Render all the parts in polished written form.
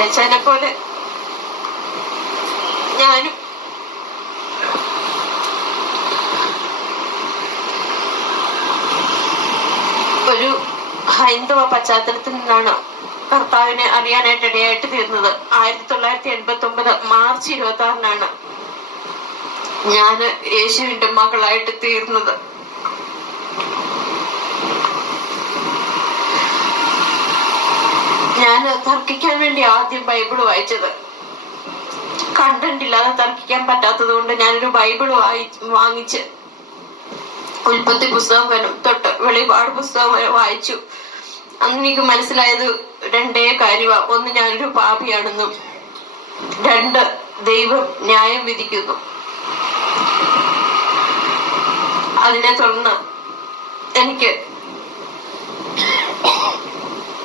ജയച്ചാനെ പോലെ ഞാനും ഒരു ഹൈന്ദവ പശ്ചാത്തലത്തിൽ നിന്നാണ് കർത്താവിനെ അറിയാനായിട്ട് ഇടയായിട്ട് തീർന്നത്. 1989 മാർച്ച് 26-നാണ് ഞാന് യേശുവിന്റെ മകളായിട്ട് തീർന്നത്. ഞാൻ തർക്കിക്കാൻ വേണ്ടി ആദ്യം ബൈബിൾ വായിച്ചത്. കണ്ടന്റ് ഇല്ലാതെ തർക്കിക്കാൻ പറ്റാത്തത് കൊണ്ട് ഞാനൊരു ബൈബിൾ വാങ്ങിച്ച് ഉൽപ്പത്തി പുസ്തകം വരും തൊട്ട് വെളിപാട് പുസ്തകം വരെ വായിച്ചു. അന്ന് എനിക്ക് മനസ്സിലായത് രണ്ടേ കാര്യമാണ്. ഒന്ന്, ഞാനൊരു പാപിയാണെന്നും, രണ്ട്, ദൈവം ന്യായം വിധിക്കുന്നു. അതിനെ തുടർന്ന് എനിക്ക്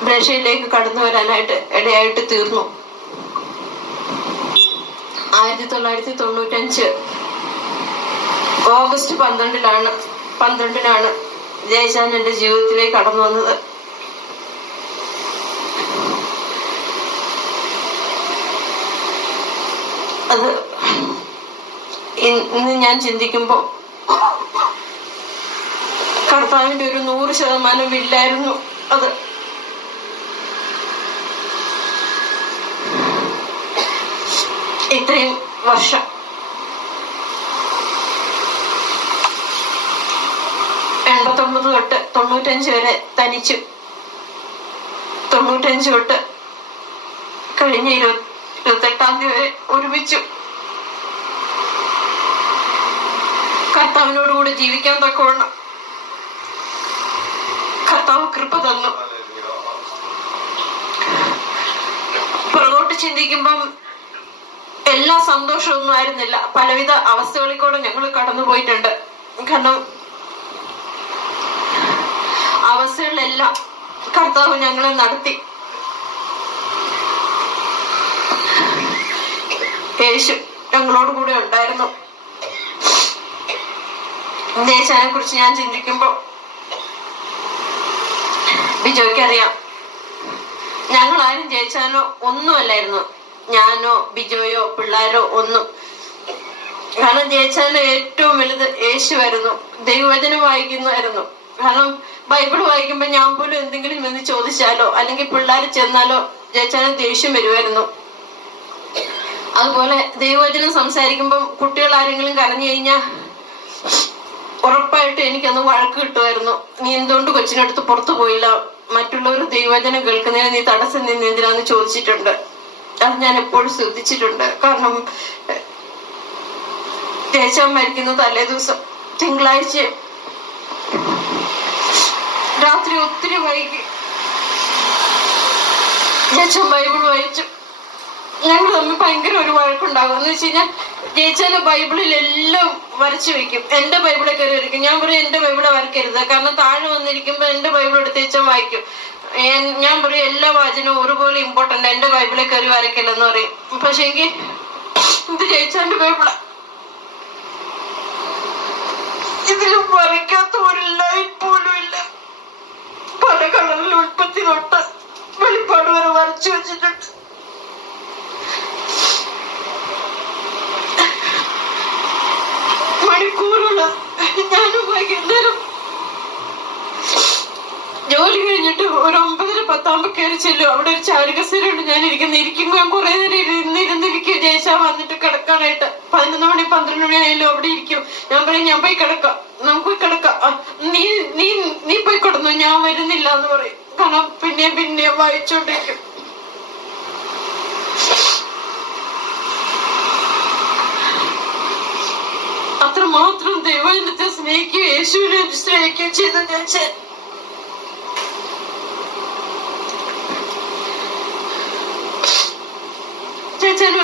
ബ്രഷയിലേക്ക് കടന്നു വരാനായിട്ട് ഇടയായിട്ട് തീർന്നു. 1995 ഓഗസ്റ്റ് 12-നാണ് ജയചാൻ എന്റെ ജീവിതത്തിലേക്ക് കടന്നു വന്നത്. അത് ഇന്ന് ഞാൻ ചിന്തിക്കുമ്പോ കർത്താവിന്റെ ഒരു 100% വില്ലായിരുന്നു അത്. ഇത്രയും വർഷം 89 തൊട്ട് 95 വരെ തനിച്ചു, 95 തൊട്ട് കഴിഞ്ഞ 28-ാം തീയതി വരെ ഒരുമിച്ചു. കർത്താവിനോടുകൂടി ജീവിക്കാൻ തക്കവണ്ണം കർത്താവ് കൃപ തന്നു. പുറകോട്ട് ചിന്തിക്കുമ്പം എല്ലാ സന്തോഷമൊന്നും ആയിരുന്നില്ല. പലവിധ അവസ്ഥകളിൽ കൂടെ ഞങ്ങൾ കടന്നുപോയിട്ടുണ്ട്. കാരണം അവസ്ഥകളിലെല്ലാം കർത്താവ് ഞങ്ങളെ നടത്തി. യേശു ഞങ്ങളോട് കൂടെ ഉണ്ടായിരുന്നു. ദേശാനെ കുറിച്ച് ഞാൻ ചിന്തിക്കുമ്പോ ബിജോയ്ക്ക് അറിയാം, ഞങ്ങൾ ആരും ജയിച്ചാനോ ഒന്നുമല്ലായിരുന്നു. ഞാനോ ബിജോയോ പിള്ളേരോ ഒന്നും. കാരണം ജയിച്ചാനോ ഏറ്റവും വലുത് യേശുവായിരുന്നു. ദൈവവചനം വായിക്കുന്നതായിരുന്നു. കാരണം ബൈബിൾ വായിക്കുമ്പോ ഞാൻ പോലും എന്തെങ്കിലും എന്ന് ചോദിച്ചാലോ അല്ലെങ്കിൽ പിള്ളേർ ചെന്നാലോ ജയിച്ചാനോ ദേഷ്യം വരുമായിരുന്നു. അതുപോലെ ദൈവവചനം സംസാരിക്കുമ്പം കുട്ടികൾ ആരെങ്കിലും കരഞ്ഞു കഴിഞ്ഞാൽ ഉറപ്പായിട്ട് എനിക്കൊന്ന് വഴക്ക് കിട്ടുമായിരുന്നു. നീ എന്തുകൊണ്ട് കൊച്ചിനടുത്ത് പുറത്തു പോയില്ല, മറ്റുള്ളവർ ദൈവവചനം കേൾക്കുന്നതിന് നീ തടസ്സം നിന്ന് എന്തിനാന്ന് ചോദിച്ചിട്ടുണ്ട്. അത് ഞാൻ എപ്പോഴും ശ്രദ്ധിച്ചിട്ടുണ്ട്. കാരണം ജയച്ചാൻ മരിക്കുന്ന തലേ ദിവസം തിങ്കളാഴ്ച രാത്രി ഒത്തിരി വൈകി ജയച്ചാൻ ബൈബിൾ വായിച്ചു. ഞങ്ങൾ തമ്മിൽ ഭയങ്കര ഒരു വഴക്കുണ്ടാകും. എന്ന് വെച്ച് കഴിഞ്ഞാൽ ജയിച്ചാല് ബൈബിളിൽ എല്ലാം വരച്ചു വെക്കും. എന്റെ ബൈബിളെ കയറി വരയ്ക്കും. ഞാൻ പറയും എന്റെ ബൈബിളെ വരയ്ക്കരുത്, കാരണം താഴെ വന്നിരിക്കുമ്പോ എന്റെ ബൈബിൾ എടുത്ത് വെച്ചാൽ വായിക്കും. ഞാൻ പറയും എല്ലാ വാചനവും ഒരുപോലെ ഇമ്പോർട്ടന്റ്, എന്റെ ബൈബിളെ കയറി വരയ്ക്കില്ലെന്ന് പറയും. പക്ഷെ എങ്കിൽ ഇത് ജയിച്ചാന്റെ ബൈബിള, ഇതിലും വരയ്ക്കാത്ത ഒരു ലൈൻ പോലും ഇല്ല. പല കളറിൽ ഉൽപ്പത്തി തൊട്ട് വെളിപ്പാട് വരെ വരച്ചു വെച്ചിട്ടുണ്ട്. മണിക്കൂറുകള് ഞാനും വൈകുന്നേരം ജോലി കഴിഞ്ഞിട്ട് ഒരു 9:10 കയറി ചെല്ലും. അവിടെ ഒരു ചാരുകസേരയുണ്ട്, ഞാൻ ഇരിക്കുമ്പോ ഞാൻ കുറെ നേരം ഇരുന്നിരിക്കും. ജയിച്ചാൻ വന്നിട്ട് കിടക്കാനായിട്ട് 11 മണി 12 മണി ആയാലും അവിടെ ഇരിക്കും. ഞാൻ പറയും ഞാൻ പോയി കിടക്കാം, നമുക്ക് പോയി കിടക്കാം, നീ പോയി കിടന്നു, ഞാൻ വരുന്നില്ല എന്ന് പറയും. കാരണം പിന്നെ വായിച്ചോണ്ടിരിക്കും. അത്രമാത്രം ദൈവജനത്തെ സ്നേഹിക്കുകയും യേശുവിനെ സ്നേഹിക്കുകയും ചെയ്തു ജയിച്ചാൻ.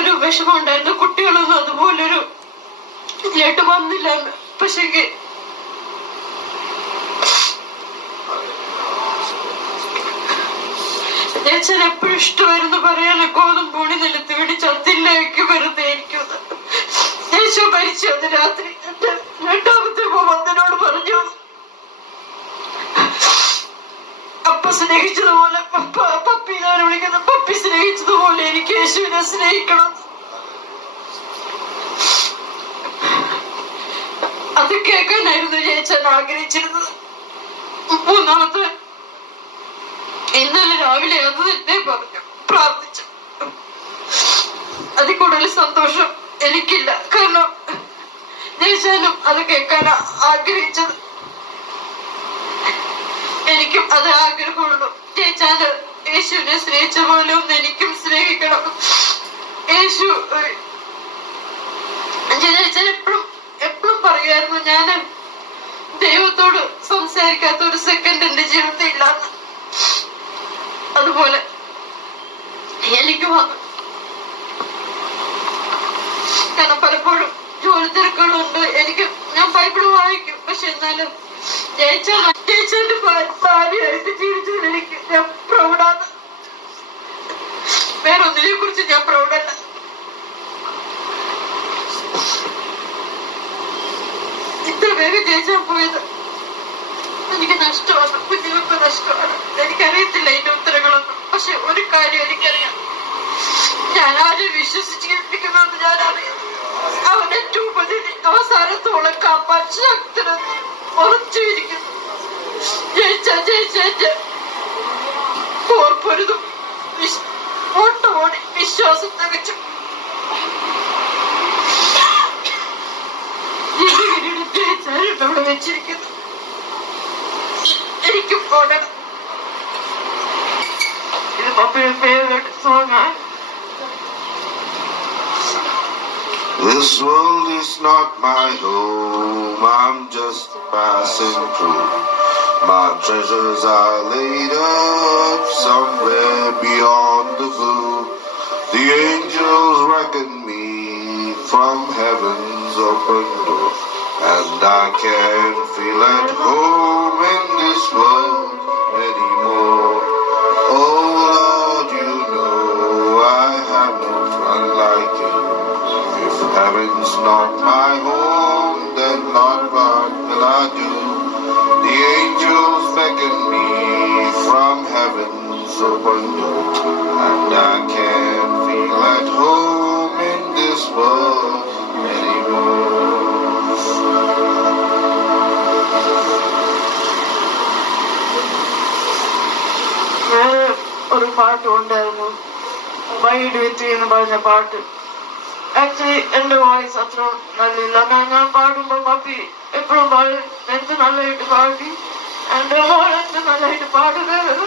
ഒരു വിഷമം ഉണ്ടായിരുന്നു, കുട്ടികളൊന്നും അതുപോലൊരു ഇതിലോട്ട് വന്നില്ല. പക്ഷേ ജയിച്ചാൻ എപ്പോഴും ഇഷ്ടമായിരുന്നു പറയാനോ ഗോതമ്പൂണി നിലത്ത് വീണ് ചത്തില്ലേക്ക് വെറുതെ ഇരിക്കുന്നത്. യേശു മരിച്ചു അന്ന് രാത്രി. എന്റെ രണ്ടാമത്തെ വന്ദനോട് പറഞ്ഞു, അപ്പ സ്നേഹിച്ചതുപോലെ പപ്പീനെ വിളിക്കുന്ന പപ്പി സ്നേഹിച്ചതുപോലെ എനിക്ക് യേശുവിനെ സ്നേഹിക്കണം. അത് കേൾക്കാനായിരുന്നു ചേച്ചൻ ആഗ്രഹിച്ചിരുന്നത്. മൂന്നാമത്തെ ഇന്നലെ രാവിലെ അത് തന്നെ പറഞ്ഞു, പ്രാർത്ഥിച്ചു. അതിൽ കൂടുതൽ സന്തോഷം എനിക്കില്ല. കാരണം ചേച്ചനും അത് കേൾക്കാൻ ആഗ്രഹിച്ചത്. എനിക്കും അത് ആഗ്രഹമുള്ളൂ. ചേച്ചാന് യേശുവിനെ സ്നേഹിച്ച പോലെ ഒന്ന് എനിക്കും സ്നേഹിക്കണം. യേശു ചേച്ചൻ എപ്പോഴും പറയുമായിരുന്നു, ഞാൻ ദൈവത്തോട് സംസാരിക്കാത്ത ഒരു സെക്കൻഡ് എന്റെ ജീവിതത്തിൽ ഇല്ലാന്ന്. അതുപോലെ എനിക്ക് വന്നു. കാരണം പലപ്പോഴും ജോലി തിരക്കുകളുണ്ട്. ഞാൻ ബൈബിള് വായിക്കും. പക്ഷെ എന്നാലും ചേച്ചന്റെ ഭാര്യയായിട്ട് ജീവിച്ചതിൽ ഞാൻ പ്രൗഡാണ്. വേറെ ഒന്നിനെ കുറിച്ച് ഞാൻ പ്രൗഡല്ല. ഇത്ര വേഗം ചേച്ചാൻ പോയത് എനിക്ക് നഷ്ടമാണ്, കുഞ്ഞുങ്ങൾക്ക് നഷ്ടമാണ്. എനിക്കറിയത്തില്ല ഇതിന്റെ ഉത്തരങ്ങളൊന്നും. പക്ഷെ ഒരു കാര്യം എനിക്കറിയാം, ഞാൻ ആരെ വിശ്വസിച്ചിരിക്കുന്നെന്ന് ഞാൻ അറിയാം. അവനെ രൂപത്തിൽ അവസാനത്തോളം കാപ്പാൻ ശക്തനെന്ന് ഉറച്ചിരിക്കുന്നു. ജയിച്ച പോർപ്പൊരുതും ഓട്ടമോടി വിശ്വാസം തികച്ചു അവിടെ വെച്ചിരിക്കുന്നു. എനിക്കും പോകണം. ഇത് പപ്പയുടെ favourite സോങ്ങാണ്. This world is not my home, I'm just passing through. My treasures are laid up somewhere beyond the blue. The angels reckon me from heaven's open door, and I can't feel at home in this world anymore. Oh Lord, you know I have no friend like you. If heaven's not my home, then Lord, what will I do? The angels beckon me from heaven's open door, and I can't feel at home in this world anymore. ഒരു പാട്ട് ഉണ്ടായിരുന്നു, ബൈഡ് വിത്ത് എന്ന് പറഞ്ഞ പാട്ട്. Actually എന്റെ voice അത്ര നല്ലില്ല. ഞാൻ പാടുമ്പോ puppy എപ്പോഴും പാടും, എന്ത് നല്ലതായിട്ട് പാടി, എന്റെ മോൾ എന്ത് നല്ലതായിട്ട് പാടുന്നത്.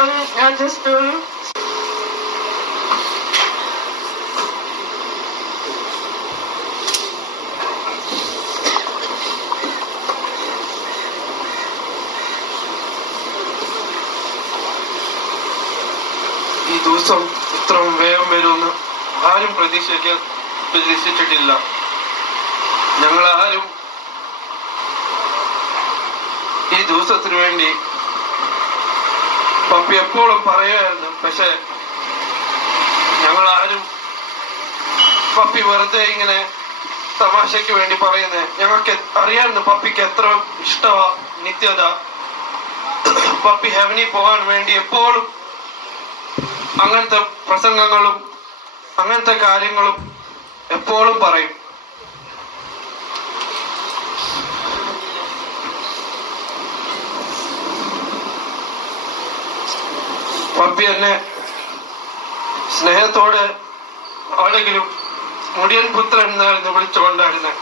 അത് ഞാൻ ജസ്റ്റ് ഒരു ഈ ദിവസം ഇത്രയും വേഗം വരുമെന്ന് ആരും പ്രതീക്ഷിച്ചിട്ടില്ല. ഞങ്ങളാരും ഈ ദിവസത്തിന് വേണ്ടി പപ്പി എപ്പോഴും പറയുമായിരുന്നു. പക്ഷെ ഞങ്ങളാരും പപ്പി വെറുതെ ഇങ്ങനെ തമാശയ്ക്ക് വേണ്ടി പറയുന്നത്. ഞങ്ങൾക്ക് അറിയാമായിരുന്നു പപ്പിക്ക് എത്ര ഇഷ്ടമാ നിത്യത. പപ്പി ഹെവനിൽ പോകാൻ വേണ്ടി എപ്പോഴും അങ്ങനത്തെ പ്രസംഗങ്ങളും അങ്ങനത്തെ കാര്യങ്ങളും എപ്പോഴും പറയും. പപ്പി എന്നെ സ്നേഹത്തോടെ ആണെങ്കിലും മുടിയൻ പുത്രൻ എന്നായിരുന്നു വിളിച്ചുകൊണ്ടായിരുന്നത്.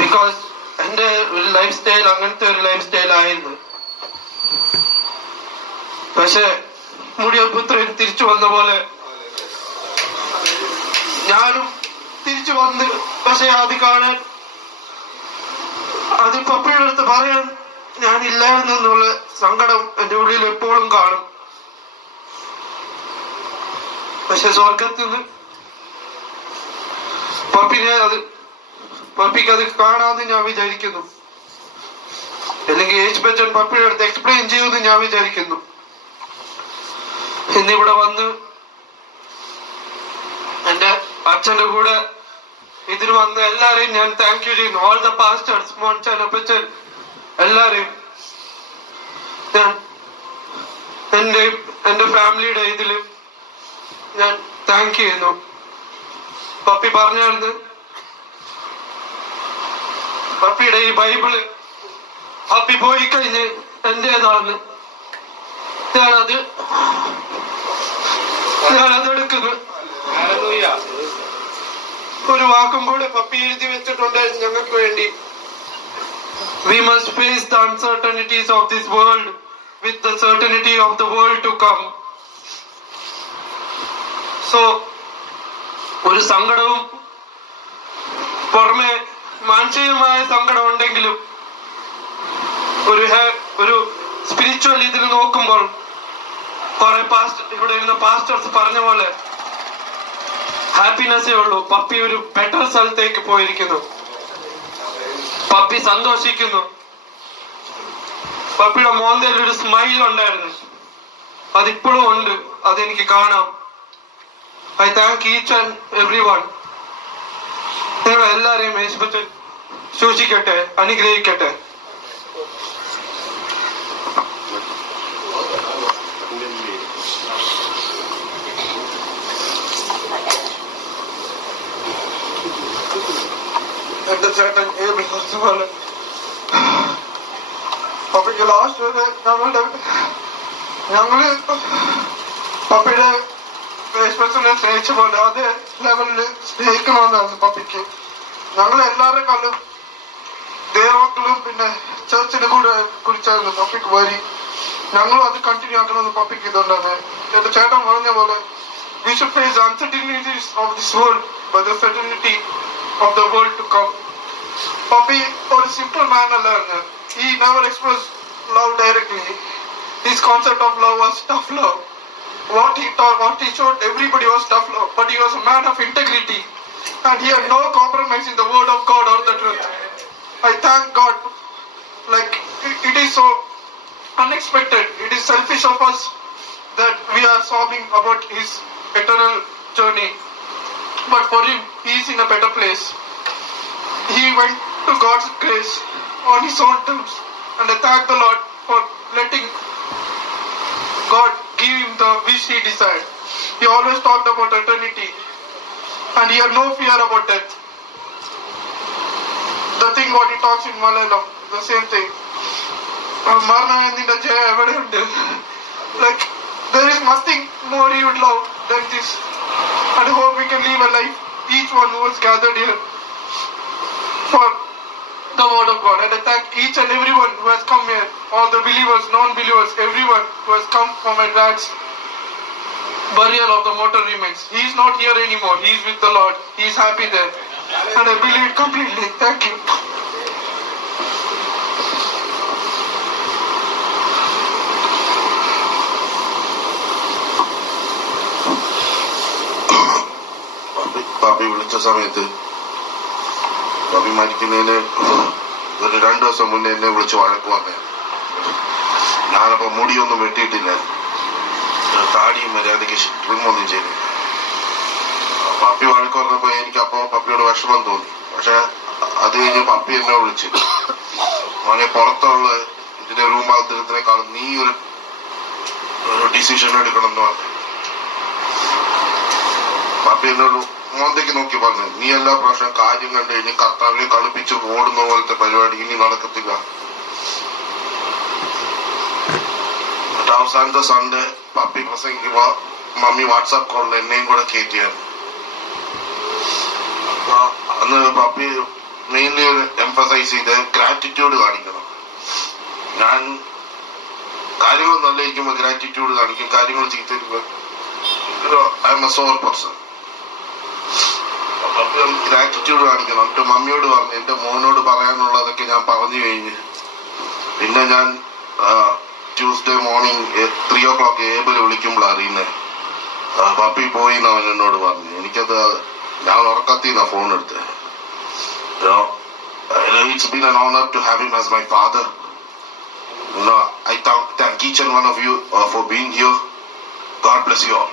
ബിക്കോസ് എന്റെ ഒരു ലൈഫ് സ്റ്റൈൽ അങ്ങനത്തെ ഒരു ലൈഫ് സ്റ്റൈൽ ആയിരുന്നു. പക്ഷെ മുടിയൻ പുത്രൻ തിരിച്ചു വന്ന പോലെ ഞാനും തിരിച്ചു വന്ന്, പക്ഷെ അത് കാണാൻ, അത് പപ്പയുടെ അടുത്ത് പറയാൻ ഞാനില്ലായിരുന്നു എന്നുള്ള സങ്കടം എന്റെ ഉള്ളിൽ എപ്പോഴും കാണും. പക്ഷെ സ്വർഗത്തിൽ നിന്ന് പപ്പിക്കത് കാണാമെന്ന് ഞാൻ വിചാരിക്കുന്നു. അല്ലെങ്കിൽ യേശു ബച്ചൻ പപ്പിയുടെ അടുത്ത് എക്സ്പ്ലെയിൻ ചെയ്യുമെന്ന് ഞാൻ വിചാരിക്കുന്നു. ഇന്നിവിടെ വന്ന് എന്റെ അച്ഛന്റെ കൂടെ ഇതിന് വന്ന എല്ലാരെയും ഞാൻ താങ്ക് യു ചെയ്യുന്നു. ഓൾ ദ പാസ്റ്റേഴ്സ്, മോൻചൻ, അപ്പച്ചൻ, എല്ലാരെയും. ഞാൻ എന്റെ ഫാമിലിയുടെ ഇതില് ഞാൻ താങ്ക് ചെയ്യുന്നു. പപ്പി പറഞ്ഞായിരുന്നു, പപ്പിയുടെ ഈ ബൈബിള് പപ്പി പോയി കഴിഞ്ഞ് എന്റേതാണെന്ന്. ഞാനതെടുക്കുന്നു. ഒരു വാക്കും കൂടെ പപ്പി എഴുതി വെച്ചിട്ടുണ്ടായിരുന്നു ഞങ്ങൾക്ക് വേണ്ടി. We must face the uncertainties of this world with the certainty of the world to come. So, ഒരു സങ്കടവും പുറമെ മാനസികമായ സങ്കടം ഉണ്ടെങ്കിലും ഒരു സ്പിരിച്വൽ ഇതിൽ നോക്കുമ്പോൾ കുറെ ഇവിടെ ഇരുന്ന പാസ്റ്റേഴ്സ് പറഞ്ഞ പോലെ ഹാപ്പിനെസ്സേ ഉള്ളൂ. പപ്പി ഒരു ബെറ്റർ സ്ഥലത്തേക്ക് പോയിരിക്കുന്നു. പപ്പി സന്തോഷിക്കുന്നു. പപ്പിയുടെ മോന്തയിൽ ഒരു സ്മൈൽ ഉണ്ടായിരുന്നു, അതിപ്പോഴും ഉണ്ട്, അതെനിക്ക് കാണാം. I thank each and every one. നിങ്ങൾ എല്ലാരെയും യേശുപത്തിൽ സൂക്ഷിക്കട്ടെ, അനുഗ്രഹിക്കട്ടെ. എന്റെ ചേട്ടൻ ഏബിൾ കുറച്ച് പോലെ പപ്പയ്ക്ക് ലാസ്റ്റ് വരെ ഞങ്ങള് പപ്പയുടെ യേശുവിനെ സ്നേഹിച്ച പോലെ അതേ ലെവലില് സ്നേഹിക്കണമെന്നാണ് പപ്പയ്ക്ക്. ഞങ്ങൾ എല്ലാവരുടെ കാലം ദേവമക്കളും പിന്നെ ചർച്ചിനെ കൂടെ കുറിച്ചായിരുന്നു പപ്പയ്ക്ക് വരി. ഞങ്ങളും അത് കണ്ടിന്യൂ ആക്കണമെന്ന് പപ്പയ്ക്ക് ഇതുണ്ടാണ്. എന്റെ ചേട്ടൻ പറഞ്ഞ പോലെ we should face the uncertainties of this world but the certainty of the world to come. Papi or simple man alone. He never expressed love directly. His concept of love was tough love. What he taught, what he showed, everybody was tough love. But he was a man of integrity, and he had no compromise in the word of God or the truth. I thank God. Like it is so unexpected. It is selfish of us that we are sobbing about his eternal journey. But for him, he is in a better place. He went to God's grace on his own terms, and I thank the Lord for letting God give him the wish he desired. He always talked about eternity, and he had no fear about death. The thing what he talks in Malayalam, the same thing. Like there is nothing more he would love than this, and I hope we can live a life, each one who is gathered here, for the word of God. And I thank each and everyone who has come here, all the believers, non-believers, everyone who has come for my dad's burial of the mortal remains. He is not here anymore. He is with the Lord. He is happy there, and I believe it completely. Thank you. Pappi വിളിച്ച സമയത്ത് പാപ്പി മരിക്കുന്നതിന് ഒരു 2 ദിവസം മുന്നേ എന്നെ വിളിച്ച് വഴക്ക് വന്നേ. ഞാനപ്പോ മുടിയൊന്നും വെട്ടിയിട്ടില്ല, താടിയും മര്യാദയ്ക്ക് ട്രിം ഒന്നും ചെയ്തില്ല. പപ്പി വഴക്ക് പറഞ്ഞപ്പോ എനിക്കപ്പോ പപ്പിയോട് വിഷമം തോന്നി. പക്ഷെ അത് കഴിഞ്ഞ് പപ്പി എന്നെ വിളിച്ച്, മോനെ പുറത്തുള്ള ഇതിന്റെ രൂപാന്തരത്തിനേക്കാളും നീ ഒരു ഡിസിഷൻ എടുക്കണം എന്ന് പറഞ്ഞു. പപ്പി എന്നോട് മോന്തയ്ക്ക് നോക്കി പറഞ്ഞു, നീ എല്ലാ പ്രാവശ്യം കാര്യം കണ്ടു കഴിഞ്ഞ് കർത്താവിനെ കളിപ്പിച്ച് ഓടുന്ന പോലത്തെ പരിപാടി ഇനി നടക്കത്തില്ല. അവസാനത്തെ സൺഡേ പപ്പി പ്രസംഗിക്കുമ്പോ മമ്മി വാട്സാപ്പ് കോളിൽ എന്നെയും കൂടെ കയറ്റിയാണ്. അപ്പൊ അന്ന് പപ്പി മെയിൻലി എംഫസൈസ് ചെയ്ത് ഗ്രാറ്റിറ്റ്യൂഡ് കാണിക്കണം. ഞാൻ കാര്യങ്ങൾ നല്ലയിരിക്കുമ്പോ ഗ്രാറ്റിറ്റ്യൂഡ് കാണിക്കും, കാര്യങ്ങൾ ചീത്തരിക്കുമ്പോ I am a sore person. Gratitude കാണിക്കണം. എന്നിട്ട് മമ്മിയോട് പറഞ്ഞു, എന്റെ മോനോട് പറയാനുള്ളതൊക്കെ ഞാൻ പറഞ്ഞു കഴിഞ്ഞ് പിന്നെ ഞാൻ ട്യൂസ്ഡേ മോർണിംഗ് 3 o'clock ഏബിൾ വിളിക്കുമ്പോൾ അറിയുന്നേ പപ്പി പോയി എന്ന് അവൻ എന്നോട് പറഞ്ഞു. എനിക്കത് ഞാൻ ഉറക്കത്തിന്നാ ഫോൺ എടുത്ത്. It's been an honor to have him as my father. I thank each and one of you for being here. God bless you all.